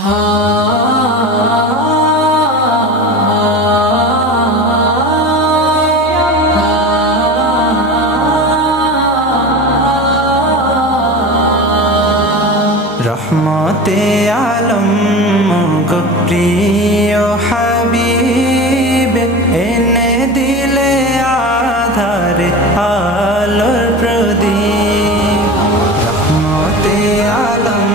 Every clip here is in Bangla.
রহমতে আলম গো প্রিয় হাবিব এনে দিলে আধারে আলোর প্রদীপ। রহমতে আলম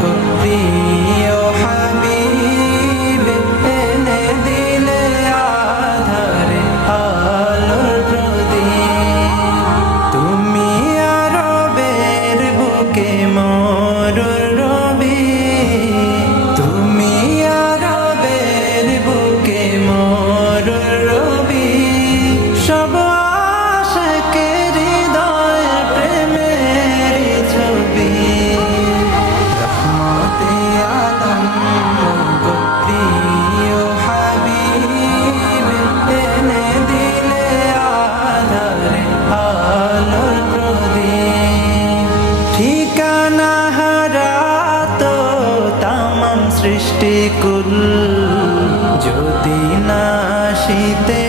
গো প্রিয় হাবিব এনে দিলে আধারে আলোর প্রদীপ। তুমি আরবের বুকে সব আশিকের হৃদয়ের প্রেমের ছবি। রহমতে আলম গো প্রিয় হাবিব এনে দিলে আধারে আলোর প্রদীপ। ঠিকানা হারাতো তামাম সৃষ্টিকুল যদি না শীতে